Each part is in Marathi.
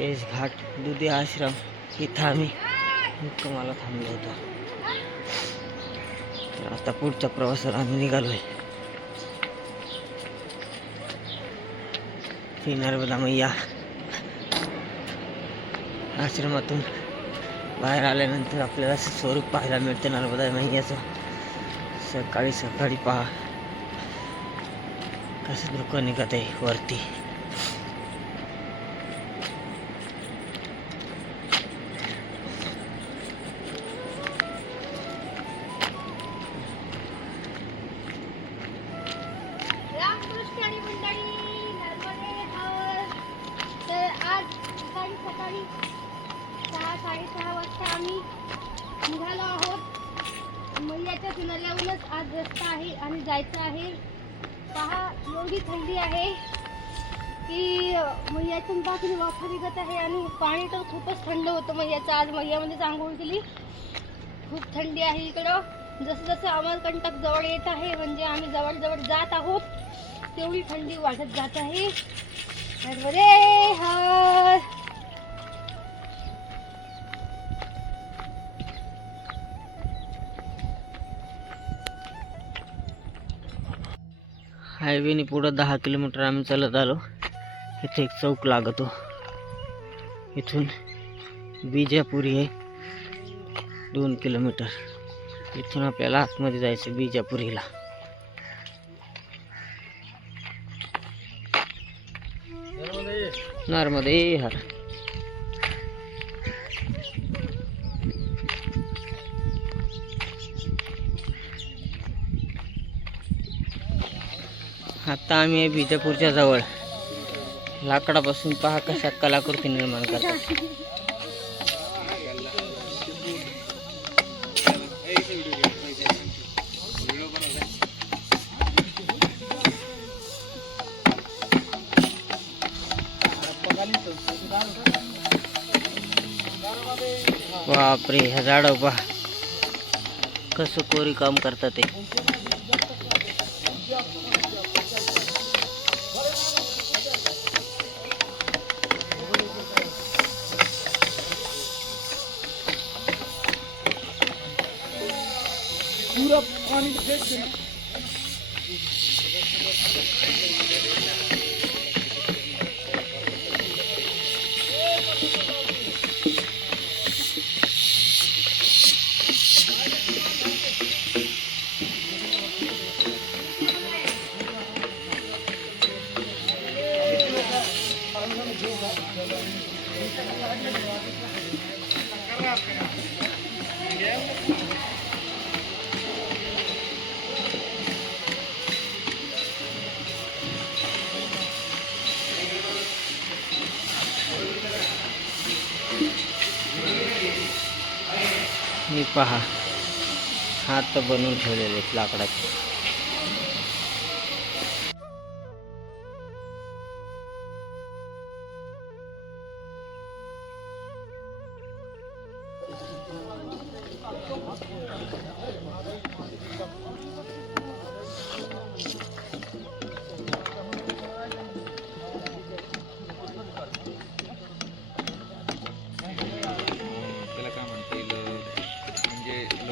केश घाट दुधी आश्रम इथं आम्ही मुक्कामाला थांबलो होतो. तर आता पुढच्या प्रवासाला आम्ही निघालोय. श्री नर्मदा मैया आश्रमातून बाहेर आल्यानंतर आपल्याला स्वरूप पाहायला मिळते नर्मदा मैयाचं. सकाळी सकाळी पहा कसं धुकं निघत आहे वरती. सकाळी 6-6:30 वाजता आम्ही निघालो आहोत. मैयाच्या किनाऱ्यावरूनच आज रस्ता आहे आणि जायचं आहे. पहा एवढी थंडी आहे की मैयातून बाकी वाफा निघत आहे आणि पाणी तर खूपच थंड होतं मैयाचं. आज मैयामध्ये आंघोळ केली. खूप थंडी आहे इकडं. जसं जसं अमरकंटक जवळ येत आहे म्हणजे आम्ही जवळ जात आहोत तेवढी थंडी वाढत जात आहे. नर्मदे हर. हायवेने पुढं 10 किलोमीटर आम्ही चालत आलो. इथे एक चौक लागतो. इथून बिजापुरी आहे 2 किलोमीटर. इथून आपल्याला आतमध्ये जायचं बिजापुरीला. नर्मदे हर. आता आम्ही बिजापूरच्या जवळ. लाकडापासून पहा कशा कलाकृती निर्माण करतात. बापरे, ह्या झाडं पहा कसं कोरी काम करतात ते. पूरा पानी फेंक देना. हे पहा हात बनवून ठेवलेले आहेत लाकडाचे.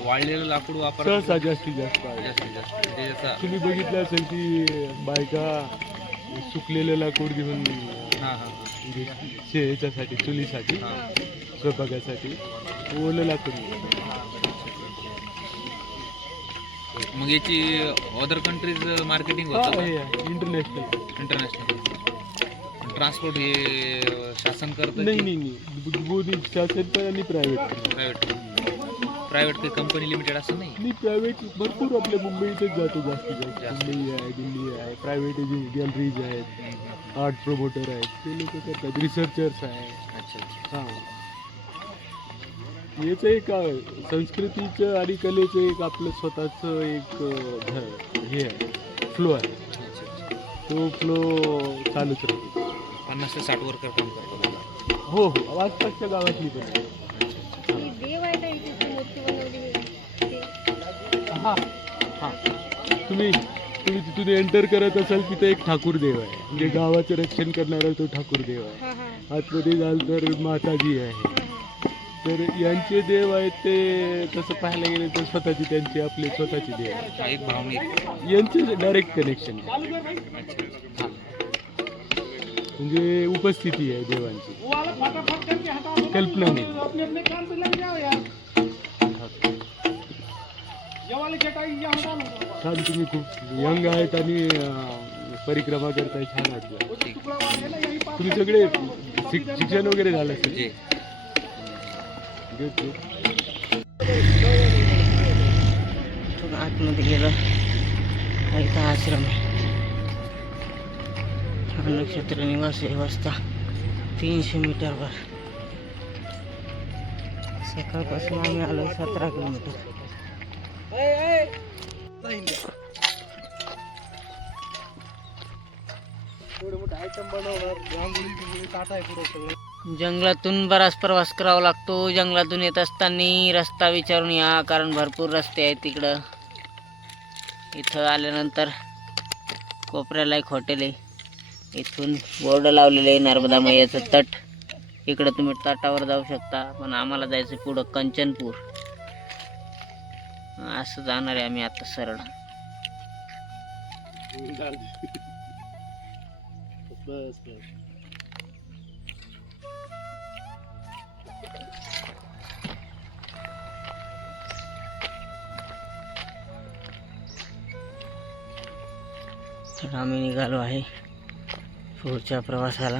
वाळलेलं लाकूड वापर सहसा जास्तीत जास्त आहे. जास्तीत जास्त म्हणजे याचा तुम्ही बघितलं असेल की बायका सुकलेलं लाकूड घेऊन हां हां म्हणजे ह्याच्यासाठी चुलीसाठी स्वयंपाकासाठी ओलं लाकूड. मग याची अदर कंट्रीज मार्केटिंग होतं इंटरनॅशनल. ट्रान्सपोर्ट हे शासन करतं नाही दोन्ही शासन पण आणि प्रायव्हेट काही कंपनी लिमिटेड असं नाही. प्रायव्हेट भरपूर आपल्या मुंबईतच जातो जास्तीत जास्त. मुंबई आहे, दिल्ली आहे, प्रायव्हेट गॅलरीज आहेत, आर्ट प्रमोटर आहेत, ते लोक करतात. रिसर्चर्स आहेत. अच्छा. हां, याचं एक संस्कृतीचं आणि कलेचं एक आपलं स्वतःचं एक हे आहे, फ्लो आहे. तो फ्लो चालूच राहतो. 50 ते 60 वर्कर काम करतात. हो आसपासच्या गावातली पण. देव आहे ना इथे मूर्ती बनवली. हां तुम्ही तिथून एंटर करत असाल तिथे एक ठाकूर देव आहे, म्हणजे गावाचं रक्षण करणारा तो ठाकूर देव आहे. हा, हा, आतमध्ये जाल तर माताजी आहे. हा, तर यांचे देव आहेत ते तसं पाहायला गेलं तर स्वतःची त्यांची आपले स्वतःची देव आहेत. हा, एक भावनिक. यांचे डायरेक्ट कनेक्शन आहे. म्हणजे उपस्थिती आहे देवांची, कल्पना नाही. छान, तुम्ही खूप यंग आहेत आणि परिक्रमा करताय, छान वाटलं. तुम्ही सगळे शिक्षण वगैरे झालं असेल. जे Good, good. इथून आतमध्ये गेलं हा इथं आश्रम आहे. हा नक्षत्र निवास व्यवस्था 300 मीटरवर. सकाळपासून आम्ही आलो 17 किलोमीटर. जंगलातून बराच प्रवास करावा लागतो. जंगलातून येत असताना रस्ता विचारून या, कारण भरपूर रस्ते आहेत तिकडं. इथं आल्यानंतर कोपऱ्याला एक हॉटेल आहे. इथून बोर्ड लावलेलं आहे नर्मदा मैयाचं तट. इकडं तुम्ही तटावर जाऊ शकता, पण आम्हाला जायचं पुढं कंचनपूर. असं जाणार आहे आम्ही आता सरळ. तर आम्ही निघालो आहे पुढच्या प्रवासाला.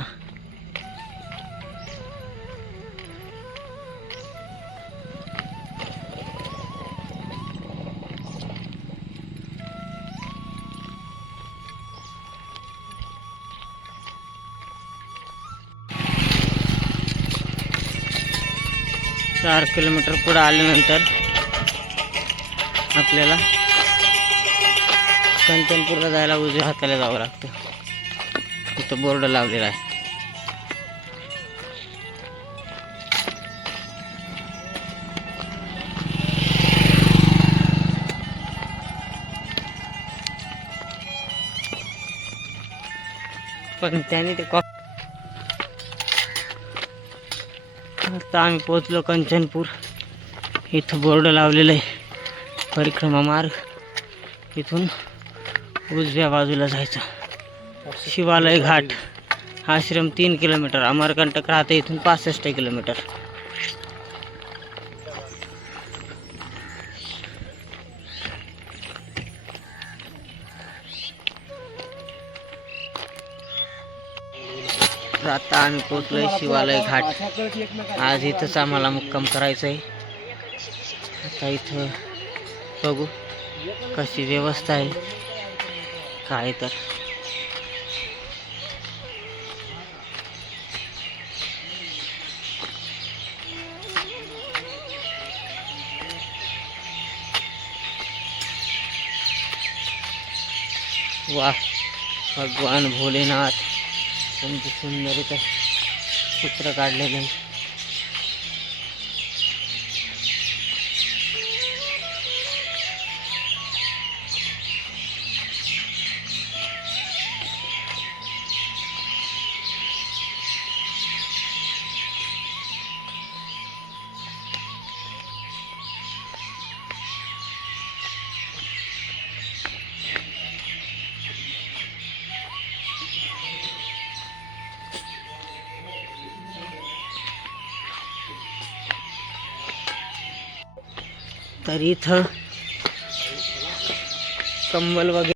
चार किलोमीटर पुढे आल्यानंतर आपल्याला कंचनपूरला जायला उजव्या हाताला जावं लागतं. इथं बोर्ड लावलेला आहे. पण त्याने ते आता आम्ही पोचलो कंचनपूर. इथं बोर्ड लावलेलं आहे परिक्रमा मार्ग. इथून उजव्या बाजूला जायचं. शिवालय घाट आश्रम 3 किलोमीटर. अमरकंटक राहते इथून 65 किलोमीटर. तर आता आम्ही पोचलोय शिवालय घाट. आज इथंच आम्हाला मुक्काम करायचं आहे. आता इथं बघू कशी व्यवस्था आहे काय. तर वाह, भगवान भोलेनाथ त्यांचे सुंदर इथं चित्र काढलेले आहे. तर इथं कंबल वगैरे